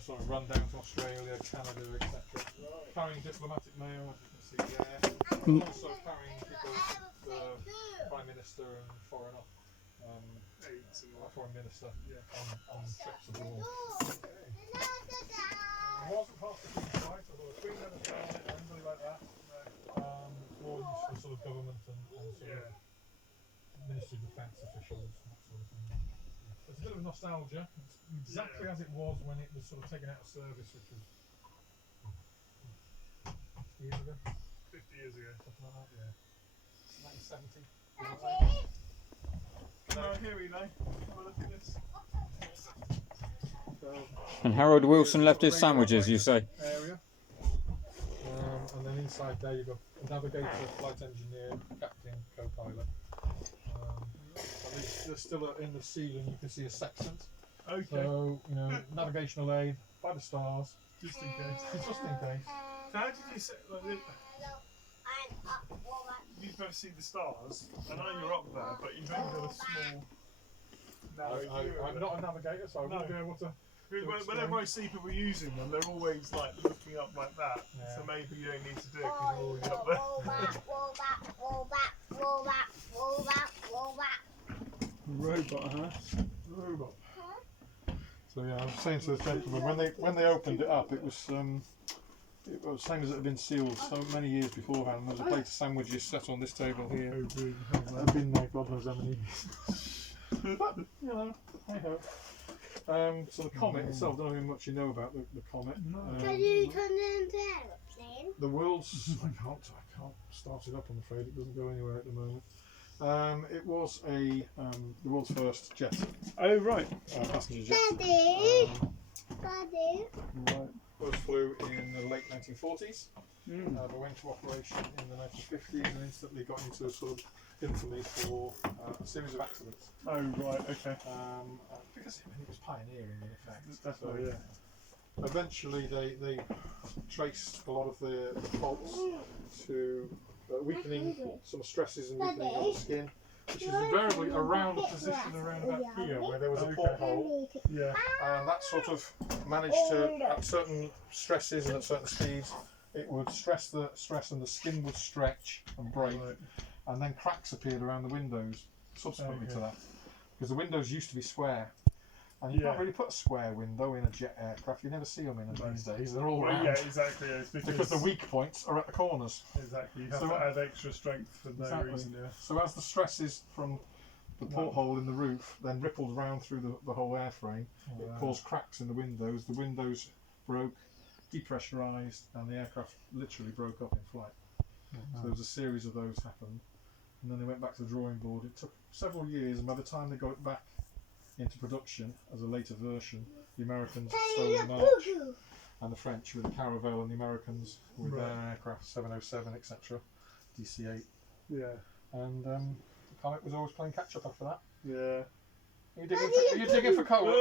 sort of run down to Australia, Canada, etc. Carrying diplomatic mail, as you can see there. And also carrying people, the Prime Minister and Foreign Aids and Foreign Minister on trips abroad. It wasn't part of the Queen's flight, although the Queen never found it or anybody like that. More used for sort of government and sort of Ministry of Defence officials, that sort of thing. It's a bit of nostalgia. It's exactly as it was when it was sort of taken out of service, which was 50 years ago. 50 years ago. Something like that, yeah. 1970. Come out here, Eno. Have a look at this. And Harold Wilson left his sandwiches, you say? Area. And then inside there you've got a navigator, flight engineer, captain, co-pilot. They're still in the ceiling, you can see a sextant. Okay. So, you know, navigational aid by the stars. Just in case. Just in case. So how did you say, like, you both see the stars? I know you're up there, but you've only got a small navigator. I'm not a navigator, so I won't be able to. Whenever I see people using them, they're always like looking up like that. Yeah. So maybe you don't need to do it because you're already up there. Robot, huh? Robot. So yeah, I was saying to the gentleman when they opened it up, it was the same as it had been sealed so many years beforehand. There was a plate of sandwiches set on this table here. That had been there God knows how many years. But you know, hey ho. So the Comet itself, don't know how much you know about the Comet. Can you turn it into an aeroplane? The world's I can't start it up, I'm afraid. It doesn't go anywhere at the moment. It was the world's first jet. Oh right. Passenger jet. Daddy. Daddy. Right. First flew in the late 1940s. But went to operation in the 1950s and instantly got into a sort of infamy for a series of accidents. Oh right, okay. Because it was pioneering in effect. Definitely, yeah. Eventually they traced a lot of the faults to weakening, some stresses and weakening of the skin, which is invariably around a position around about here where there was a porthole. Yeah. And that sort of managed to, at certain stresses and at certain speeds, it would stress and the skin would stretch and break, and then cracks appeared around the windows subsequently to that, because the windows used to be square. And you can't really put a square window in a jet aircraft. You never see them in these days. They're all round. Yeah, exactly. Yeah, it's because the weak points are at the corners. Exactly. You have to add extra strength for no reason. Yeah. So as the stresses from the porthole in the roof then rippled round through the whole airframe, it caused cracks in the windows. The windows broke, depressurised, and the aircraft literally broke up in flight. So there was a series of those happened, and then they went back to the drawing board. It took several years, and by the time they got it back into production as a later version, the Americans had stolen the March, and the French with the Caravelle, and the Americans with their aircraft 707, etc., DC-8. Yeah. And the Comet was always playing catch up after that. Yeah. Are you digging for coal?